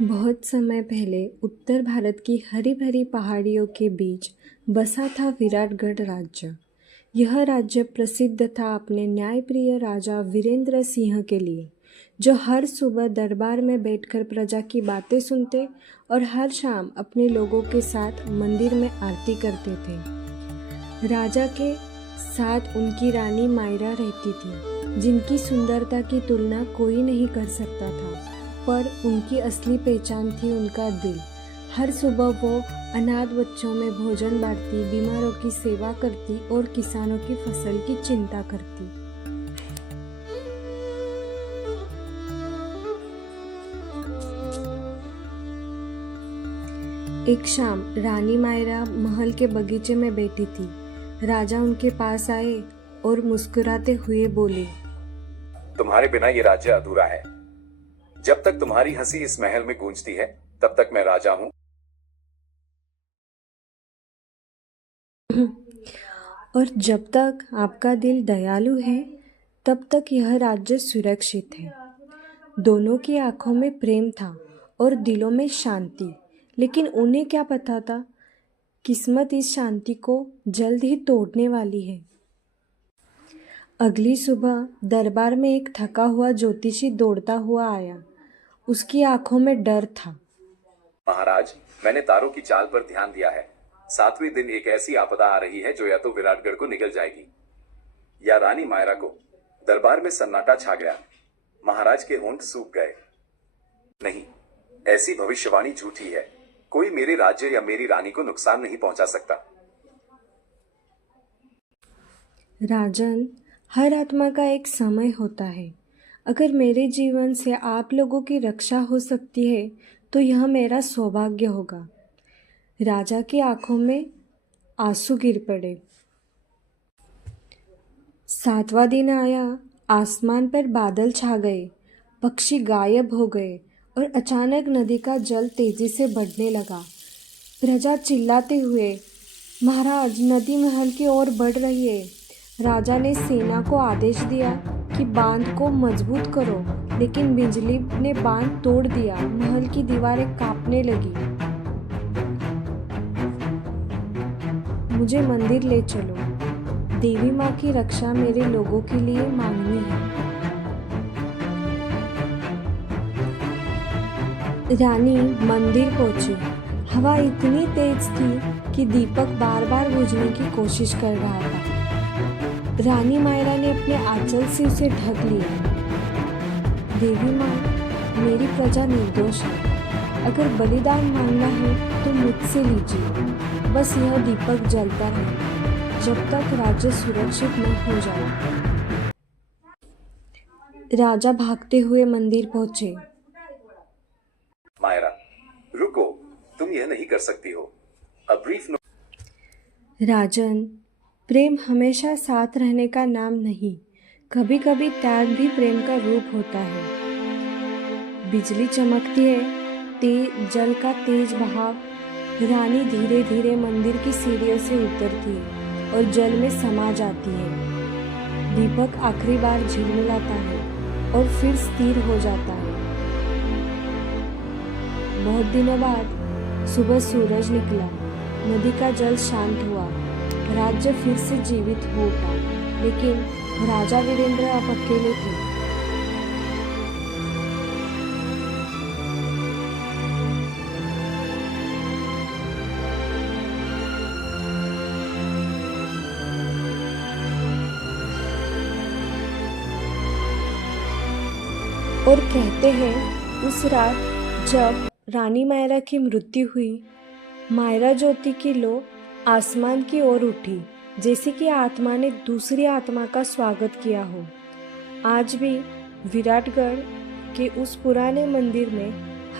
बहुत समय पहले उत्तर भारत की हरी भरी पहाड़ियों के बीच बसा था विराटगढ़ राज्य। यह राज्य प्रसिद्ध था अपने न्यायप्रिय राजा वीरेंद्र सिंह के लिए, जो हर सुबह दरबार में बैठकर प्रजा की बातें सुनते और हर शाम अपने लोगों के साथ मंदिर में आरती करते थे। राजा के साथ उनकी रानी मायरा रहती थी, जिनकी सुंदरता की तुलना कोई नहीं कर सकता था, पर उनकी असली पहचान थी उनका दिल। हर सुबह वो अनाथ बच्चों में भोजन बांटती, बीमारों की सेवा करती और किसानों की फसल की चिंता करती। एक शाम रानी मायरा महल के बगीचे में बैठी थी। राजा उनके पास आए और मुस्कुराते हुए बोले, तुम्हारे बिना ये राज्य अधूरा है। जब तक तुम्हारी हंसी इस महल में गूंजती है, तब तक मैं राजा हूं। और जब तक आपका दिल दयालु है, तब तक यह राज्य सुरक्षित है। दोनों की आंखों में प्रेम था और दिलों में शांति, लेकिन उन्हें क्या पता था, किस्मत इस शांति को जल्द ही तोड़ने वाली है। अगली सुबह दरबार में एक थका हुआ ज्योतिषी दौड़ता हुआ आया। उसकी आंखों में डर था। महाराज, मैंने तारों की चाल पर ध्यान दिया है। 7वें दिन एक ऐसी आपदा आ रही है जो या तो विराटगढ़ को निगल जाएगी या रानी मायरा को। दरबार में सन्नाटा छा गया। महाराज के होंठ सूख गए। नहीं, ऐसी भविष्यवाणी झूठी है। कोई मेरे राज्य या मेरी रानी को नुकसान नहीं पहुंचा सकता। राजन, हर आत्मा का एक समय होता है। अगर मेरे जीवन से आप लोगों की रक्षा हो सकती है, तो यह मेरा सौभाग्य होगा। राजा की आंखों में आंसू गिर पड़े। 7वां दिन आया। आसमान पर बादल छा गए, पक्षी गायब हो गए और अचानक नदी का जल तेजी से बढ़ने लगा। प्रजा चिल्लाते हुए, महाराज, नदी महल की ओर बढ़ रही है। राजा ने सेना को आदेश दिया कि बांध को मजबूत करो, लेकिन बिजली ने बांध तोड़ दिया। महल की दीवारें कांपने लगी। मुझे मंदिर ले चलो। देवी माँ की रक्षा मेरे लोगों के लिए मांगनी है। रानी मंदिर पहुंची। हवा इतनी तेज थी कि दीपक बार बार बुझने की कोशिश कर रहा था। रानी मायरा ने अपने आंचल से उसे ढक लिया। देवी माँ, मेरी प्रजा निर्दोष है। अगर बलिदान मांगना है तो मुझसे लीजिए। बस यह दीपक जलता रहे जब तक राज्य सुरक्षित न हो जाए। राजा भागते हुए मंदिर पहुंचे। मायरा, रुको, तुम यह नहीं कर सकती हो। अ ब्रीफ राजन, प्रेम हमेशा साथ रहने का नाम नहीं, कभी कभी त्याग भी प्रेम का रूप होता है। बिजली चमकती है, जल का तेज बहाव। रानी धीरे धीरे मंदिर की सीढ़ियों से उतरती है और जल में समा जाती है। दीपक आखिरी बार झिलमिलाता है और फिर स्थिर हो जाता है। बहुत दिनों बाद सुबह सूरज निकला। नदी का जल शांत हुआ। राज्य फिर से जीवित हो उठा, लेकिन राजा वीरेंद्र अब अकेले थे। और कहते हैं, उस रात जब रानी मायरा की मृत्यु हुई, मायरा ज्योति की लो आसमान की ओर उठी, जैसे कि आत्मा ने दूसरी आत्मा का स्वागत किया हो। आज भी विराटगढ़ के उस पुराने मंदिर में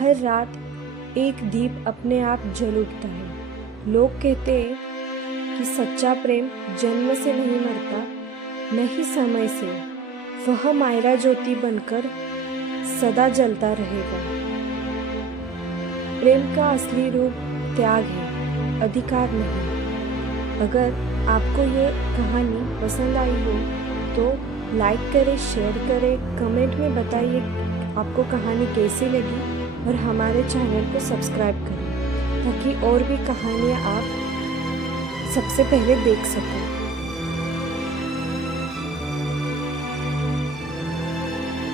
हर रात एक दीप अपने आप जल उठता है। लोग कहते हैं कि सच्चा प्रेम जन्म से नहीं मरता, न ही समय से। वह मायरा ज्योति बनकर सदा जलता रहेगा। प्रेम का असली रूप त्याग है, अधिकार नहीं। अगर आपको ये कहानी पसंद आई हो तो लाइक करें, शेयर करें, कमेंट में बताइए आपको कहानी कैसी लगी। और हमारे चैनल को सब्सक्राइब करें ताकि और भी कहानियाँ आप सबसे पहले देख सकें।